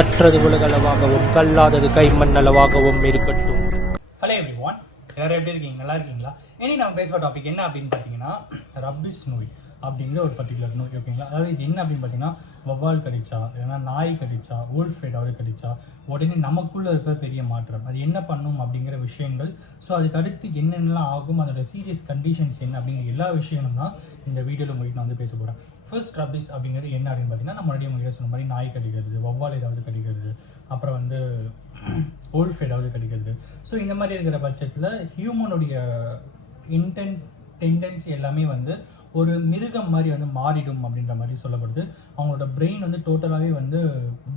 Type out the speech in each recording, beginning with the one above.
கற்றது உலகளவாகவும் கல்லாதது கைமண்ணளவாகவும் இருக்கட்டும். Hello everyone, எல்லாரும் எப்படி இருக்கீங்க? நல்லா இருக்கீங்களா? இனி நம்ம பேசுகிற டாபிக் என்ன அப்படின்னு பார்த்தீங்கன்னா ரப்பிஸ் நோய் அப்படிங்கிற ஒரு பர்டிகுலர் நோய். ஓகேங்களா? அதாவது இது என்ன அப்படின்னு பார்த்தீங்கன்னா வவ்வால் கடிச்சா, இல்லைன்னா நாய் கடிச்சா, wolf ஏதாவது கடிச்சா உடனே நமக்குள்ளே இருக்கிற பெரிய மாற்றம் அது என்ன பண்ணும் அப்படிங்கிற விஷயங்கள். ஸோ அதுக்கு அடுத்து என்னென்னலாம் ஆகும், அதோட சீரியஸ் கண்டிஷன்ஸ் என்ன அப்படிங்கிற எல்லா விஷயங்களும் தான் இந்த வீடியோவில் உங்களுக்கு நான் வந்து பேச போகிறேன். ஃபர்ஸ்ட் ரப்பிஸ் அப்படிங்கிறது என்ன அப்படின்னு பார்த்தீங்கன்னா, நம்ம முன்னாடியே உங்களுக்கு சொன்ன மாதிரி நாய் கடிக்கிறது, வவ்வால் ஏதாவது கடிக்கிறது, அப்புறம் வந்து wolf ஏதாவது கடிக்கிறது. ஸோ இந்த மாதிரி இருக்கிற பட்சத்தில் ஹியூமனுடைய டெண்டன்சி எல்லாமே வந்து ஒரு மிருகம் மாதிரி வந்து மாறிடும் அப்படின்ற மாதிரி சொல்லப்படுது. அவங்களோட பிரெயின் வந்து டோட்டலாகவே வந்து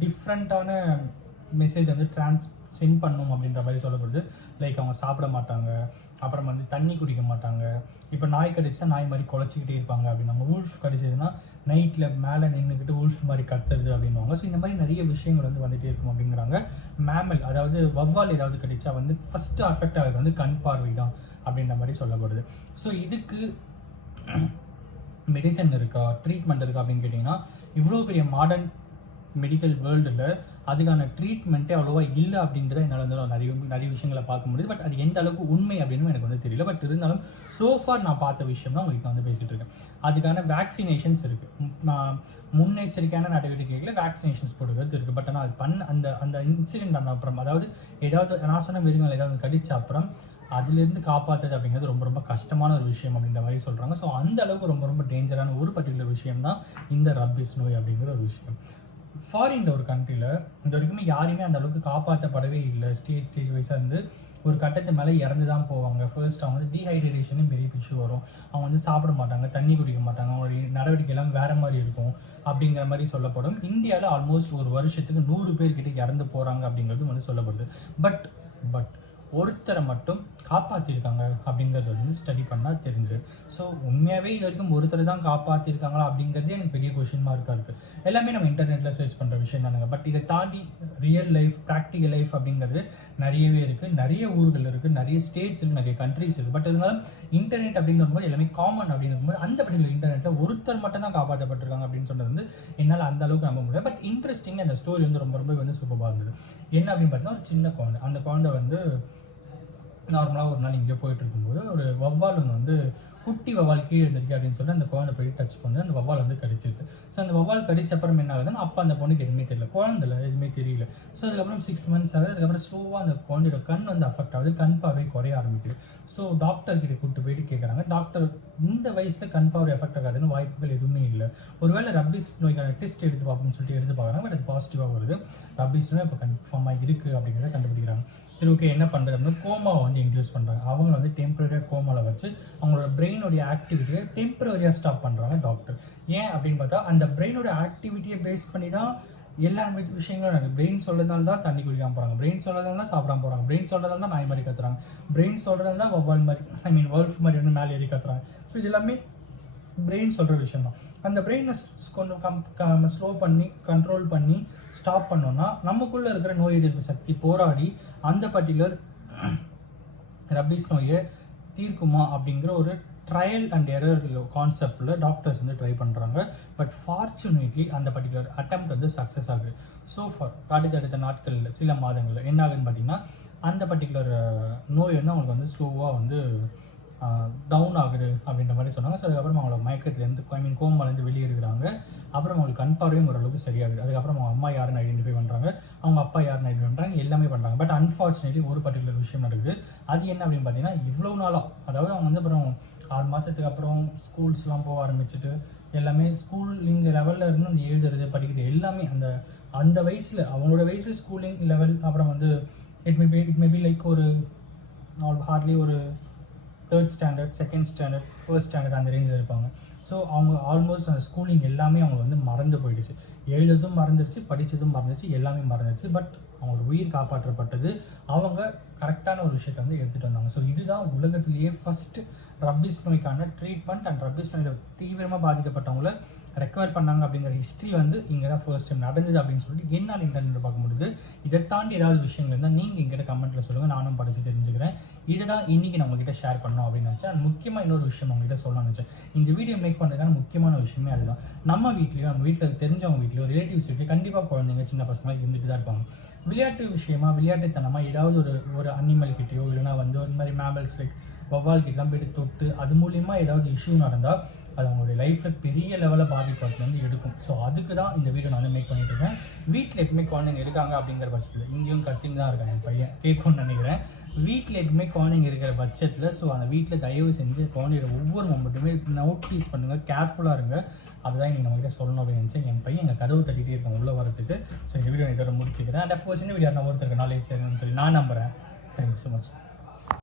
டிஃப்ரெண்ட்டான மெசேஜ் வந்து சென்ட் பண்ணும் அப்படின்ற மாதிரி சொல்லப்படுது. லைக் அவங்க சாப்பிட மாட்டாங்க, அப்புறம் வந்து தண்ணி குடிக்க மாட்டாங்க. இப்போ நாய் கடிச்சா நாய் மாதிரி குலைச்சிக்கிட்டே இருப்பாங்க அப்படின்னு. நம்ம wolf கடிச்சதுன்னா நைட்டில் மேலே நின்றுக்கிட்டு wolf மாதிரி கத்துறது அப்படின்வாங்க. ஸோ இந்த மாதிரி நிறைய விஷயங்கள் வந்து வந்துகிட்டே இருக்கும் அப்படிங்கிறாங்க. மேமல், அதாவது வவ்வால் ஏதாவது கடிச்சா வந்து ஃபஸ்ட்டு அஃபெக்ட் ஆகுது வந்து கண் பார்வை தான் அப்படின்ற மாதிரி சொல்லப்படுது. ஸோ இதுக்கு மெடிசன் இருக்கா, ட்ரீட்மெண்ட் இருக்கா அப்படின்னு கேட்டிங்கன்னா, இவ்வளோ பெரிய மாடர்ன் மெடிக்கல் வேர்ல்டில் அதுக்கான ட்ரீட்மெண்ட்டே அவ்வளோவா இல்லை அப்படின்றத என்னால் வந்து நிறைய விஷயங்களை பார்க்க முடியுது. பட் அது எந்த அளவுக்கு உண்மை அப்படின்னு எனக்கு வந்து தெரியல. பட் இருந்தாலும் சோஃபார் நான் பார்த்த விஷயம் தான் உங்களுக்கு நான் வந்து பேசிகிட்டு இருக்கேன். அதுக்கான வேக்சினேஷன்ஸ் இருக்குது. நான் முன்னெச்சரிக்கையான நடவடிக்கைகளில் வேக்சினேஷன்ஸ் போடுறது இருக்குது. பட் ஆனால் அது அந்த இன்சிடென்ட் அந்த அப்புறம், அதாவது ஏதாவது நான் சொன்ன மிருகங்கள் ஏதாவது கடிச்ச அப்புறம் அதுலேருந்து காப்பாற்றுறது அப்படிங்கிறது ரொம்ப ரொம்ப கஷ்டமான ஒரு விஷயம் அப்படின்ற மாதிரி சொல்கிறாங்க. ஸோ அந்த அளவுக்கு ரொம்ப ரொம்ப டேஞ்சரான ஒரு பர்டிகுலர் விஷயம் தான் இந்த ரப்பிஸ் நோய் அப்படிங்கிற ஒரு விஷயம். ஃபாரின் ஒரு கண்ட்ரியில் இந்த வரைக்குமே யாரையுமே அந்த அளவுக்கு காப்பாற்றப்படவே இல்லை. ஸ்டேஜ் வைஸாக இருந்து ஒரு கட்டத்து மேலே இறந்து தான் போவாங்க. ஃபர்ஸ்ட் அவங்க வந்து டீஹைட்ரேஷன் பெரிய இஷ்யூ வரும். அவங்க வந்து சாப்பிட மாட்டாங்க, தண்ணி குடிக்க மாட்டாங்க, அவங்களுடைய நடவடிக்கை எல்லாம் வேறு மாதிரி இருக்கும் அப்படிங்கிற மாதிரி சொல்லப்படும். இந்தியாவில் ஆல்மோஸ்ட் ஒரு வருஷத்துக்கு 100 பேர்கிட்ட இறந்து போகிறாங்க அப்படிங்கிறது வந்து சொல்லப்படுது. பட் ஒருத்தரை மட்டும் காப்பாற்றிருக்காங்க அப்படிங்கிறது வந்து ஸ்டடி பண்ணால் தெரிஞ்சு. ஸோ உண்மையாகவே இது வரைக்கும் ஒருத்தர் தான் காப்பாற்றிருக்காங்களா அப்படிங்கிறதே எனக்கு பெரிய கொஷின் மார்க்காக இருக்குது. எல்லாமே நம்ம இன்டர்நெட்டில் சர்ச் பண்ணுற விஷயம் தானுங்க. பட் இதை தாண்டி ரியல் லைஃப், ப்ராக்டிக்கல் லைஃப் அப்படிங்கிறது நிறையவே இருக்குது. நிறைய ஊர்கள் இருக்குது, நிறைய ஸ்டேட்ஸ் இருக்குது, நிறைய கண்ட்ரிஸ் இருக்குது. பட் இருந்தாலும் இன்டர்நெட் அப்படிங்கும்போது எல்லாமே காமன் அப்படிங்கும்போது அந்த பர்டிகுலர் இன்டர்நெட்டில் ஒருத்தர் மட்டும் தான் காப்பாற்றப்பட்டிருக்காங்க அப்படின்னு சொன்னது வந்து என்னால் அந்த அளவுக்கு நம்ப முடியாது. பட் இன்ட்ரெஸ்டிங்காக அந்த ஸ்டோரி வந்து ரொம்ப ரொம்ப வந்து சூப்பராக இருந்தது. என்ன அப்படின்னு பார்த்தீங்கன்னா, ஒரு சின்ன குழந்தை, அந்த குழந்தை வந்து நார்மலாக ஒரு நாள் இங்கே போயிட்டு இருக்கும்போது ஒரு வவ்வால் வந்து குட்டி வவ்வால் கீழே இருந்திருக்கு அப்படின்னு சொல்லி அந்த குழந்தை போய் டச் பண்ணி அந்த வவ்வால் வந்து கடிச்சிருக்கு. ஸோ அந்த வவ்வால் கடிச்ச அப்புறம் என்ன ஆகுதுன்னா, அப்போ அந்த பொண்ணுக்கு எதுவுமே தெரியல, குழந்தைல எதுவுமே தெரியல. ஸோ அதுக்கப்புறம் 6 months ஆகுது. அதுக்கப்புறம் ஸ்லோவாக அந்த குழந்தையோட கண் வந்து அஃபெக்ட் ஆகுது, கண் பார்வை குறைய ஆரம்பிக்குது. ஸோ டாக்டர் கிட்ட கூப்பிட்டு போயிட்டு கேட்குறாங்க, டாக்டர் இந்த வயசில் கண் பார்வை எஃபெக்ட் ஆகாதுன்னு வாய்ப்புகள் எதுவுமே இல்லை, ஒருவேளை ரப்பிஸ் நோய்க்கான டெஸ்ட் எடுத்து பார்ப்போம்னு சொல்லிட்டு எடுத்து பார்க்குறாங்க. பட் அது பாசிட்டிவாக வருது, ரப்பிஸ் நோய் இப்போ கன்ஃபார்மாக இருக்குது அப்படிங்கிறத கண்டுபிடிக்கிறாங்க. சரி, ஓகே, என்ன பண்ணுறது அப்படின்னு கோமாவை வந்து இன்டியூஸ் பண்ணுறாங்க. அவங்க வந்து டெம்பரரியாக கோமாவில் வச்சு அவங்களோட பிரெயினோடைய ஆக்டிவிட்டியை டெம்பரரியாக ஸ்டாப் பண்ணுறாங்க டாக்டர். ஏன் அப்படின்னு பார்த்தா, அந்த பிரெயினோட ஆக்டிவிட்டியை பேஸ் பண்ணி தான் எல்லா விஷயங்களும் நடக்குது. பிரெயின் சொல்றதால தான் தண்ணி குடிக்காம போகிறாங்க, பிரெயின் சொல்றதால தான் சாப்பிடாம போகிறாங்க, பிரெயின் சொல்றதால தான் நாய் மாதிரி கத்துறாங்க, பிரெயின் சொல்றதால தான் வவ்வால் மாதிரி wolf மாதிரி வந்து மேலே ஏறி கத்துறாங்க. ஸோ இது எல்லாமே பிரெயின் சொல்கிற விஷயம் தான். அந்த பிரெயினை கொஞ்சம் ஸ்லோ பண்ணி கண்ட்ரோல் பண்ணி ஸ்டாப் பண்ணோம்னா நமக்குள்ளே இருக்கிற நோய் எதிர்ப்பு சக்தி போராடி அந்த பர்டிகுலர் ரப்பிஸ் நோயை தீர்க்குமா அப்படிங்கிற ஒரு ட்ரையல் அண்ட் எரர் கான்செப்டில் டாக்டர்ஸ் வந்து ட்ரை பண்ணுறாங்க. பட் ஃபார்ச்சுனேட்லி அந்த பர்டிகுலர் அட்டெம்ப்ட் வந்து சக்ஸஸ் ஆகுது. ஸோ ஃபார் அடுத்தடுத்த நாட்களில் சில மாதங்களில் என்ன ஆகுதுன்னு பார்த்தீங்கன்னா, அந்த பர்டிகுலர் நோய் வந்து அவங்களுக்கு வந்து ஸ்லோவாக வந்து டவுன் ஆகுது அப்படின்ற மாதிரி சொன்னாங்க. ஸோ அதுக்கப்புறம் அவங்களோட மயக்கத்துலேருந்து கோமாலேருந்து வெளியே இருக்கிறாங்க. அப்புறம் அவங்களுக்கு கண் பார்வையும் ஓரளவுக்கு சரியாகுது. அதுக்கப்புறம் அவங்க அம்மா யாருன்னு ஐடென்டிஃபை பண்ணுறாங்க, அவங்க அப்பா யாருன்னு ஐடென்டிஃபை பண்ணுறாங்க, எல்லாமே பண்ணுறாங்க. பட் அன்ஃபார்ச்சுனேட்லி ஒரு பர்டிகுலர் விஷயம் நடக்குது. அது என்ன அப்படின்னு பார்த்தீங்கன்னா, இவ்வளோ நாளாக, அதாவது அவங்க வந்து அப்புறம் 6 மாதத்துக்கு அப்புறம் ஸ்கூல்ஸ்லாம் போக ஆரம்பிச்சுட்டு எல்லாமே ஸ்கூலிங் லெவலில் இருந்து அந்த எழுதுறது படிக்கிறது எல்லாமே அந்த வயசில் அவங்களோட வயசில் ஸ்கூலிங் லெவல். அப்புறம் வந்து இட் மே பி லைக் ஒரு ஹார்ட்லி ஒரு 3rd standard, 2nd standard, 1st standard அந்த ரேஞ்சில் இருப்பாங்க. ஸோ அவங்க ஆல்மோஸ்ட் அந்த ஸ்கூலிங் எல்லாமே அவங்க வந்து மறந்து போயிடுச்சு. எழுதுறதும் மறந்துடுச்சு, படித்ததும் மறந்துடுச்சு, எல்லாமே மறந்துடுச்சு. பட் அவங்களோட உயிர் காப்பாற்றப்பட்டது. அவங்க கரெக்டான ஒரு விஷயத்தை வந்து எடுத்துகிட்டு வந்தாங்க. ஸோ இதுதான் உலகத்திலேயே ஃபஸ்ட்டு ரப்பிஸ் நோய்க்கான ட்ரீட்மெண்ட் அண்ட் ரப்பிஸ் நோயில் தீவிரமாக பாதிக்கப்பட்டவங்கள ரெக்கவர் பண்ணாங்க அப்படிங்கிற ஹிஸ்ட்ரி வந்து இங்கே தான் ஃபர்ஸ்ட் டைம் நடந்தது அப்படின்னு சொல்லிட்டு என்னால் இன்டர்நெட் பார்க்க முடியுது. இதை தாண்டி ஏதாவது விஷயங்கள் இருந்தால் நீங்கள் எங்கிட்ட கமெண்ட்டில் சொல்லுங்கள், நானும் படித்து தெரிஞ்சுக்கிறேன். இதுதான் இன்றைக்கி நான் உங்ககிட்ட ஷேர் பண்ணோம் அப்படின்னு நினச்சேன். முக்கியமாக இன்னொரு விஷயம் உங்ககிட்ட சொல்லணும்னு நினச்சேன். இந்த வீடியோ மேக் பண்ணுறதுக்கான முக்கியமான விஷயமே அதுதான். நம்ம வீட்லேயோ நம்ம வீட்டில் தெரிஞ்சவங்க வீட்லையோ ரிலேட்டிவ்ஸ் வீட்லையோ கண்டிப்பாக குழந்தைங்க சின்ன பசங்களாக இருந்துட்டு தான் இருப்பாங்க. விளையாட்டு விஷயமா விளையாட்டுத்தனமாக ஏதாவது ஒரு அனிமல் கிட்டேயோ இல்லைனா வந்து இந்த மாதிரி மேமல்ஸ் லைக் வவ்வால் கிட்டலாம் போய்ட்டு தொட்டு அது மூலிமா ஏதாவது இஷ்யூ நடந்தால் அது அவங்களுடைய லைஃப்பில் பெரிய லெவலில் பாதிப்பு வந்து எடுக்கும். ஸோ அதுக்கு தான் இந்த வீடியோ நான் வந்து மேக் பண்ணிட்டு இருக்கேன். வீட்டில் எப்பவுமே குழந்தைங்க இருக்காங்க அப்படிங்கிற பட்சத்தில் இங்கேயும் கத்தின்னு தான் இருக்காங்க என் பையன் கேட்கும்னு நினைக்கிறேன். வீட்டில் எப்பவுமே குழந்தைங்க இருக்கிற பட்சத்தில் ஸோ அந்த வீட்டில் தயவு செஞ்சு குழந்தையோட ஒவ்வொரு மொமெண்ட்டுமே நோட்டீஸ் பண்ணுங்கள், கேர்ஃபுல்லாக இருங்க. அதுதான் நீங்கள் நம்மகிட்ட சொல்லணும் அப்படின்னு நினச்சேன். என் பையன் எங்கள் கதவு தட்டிகிட்டே இருக்கேன் உள்ளே வரதுக்கு. ஸோ இந்த வீடியோ இதோட முடிச்சுக்கிறேன். அண்ட் அஃப்கோர்ஸ் இந்த வீடியோ நான் ஒருத்தருக்கு நாலேஜ் செய்யணும்னு சொல்லி நான் நம்புகிறேன். Thank you so much.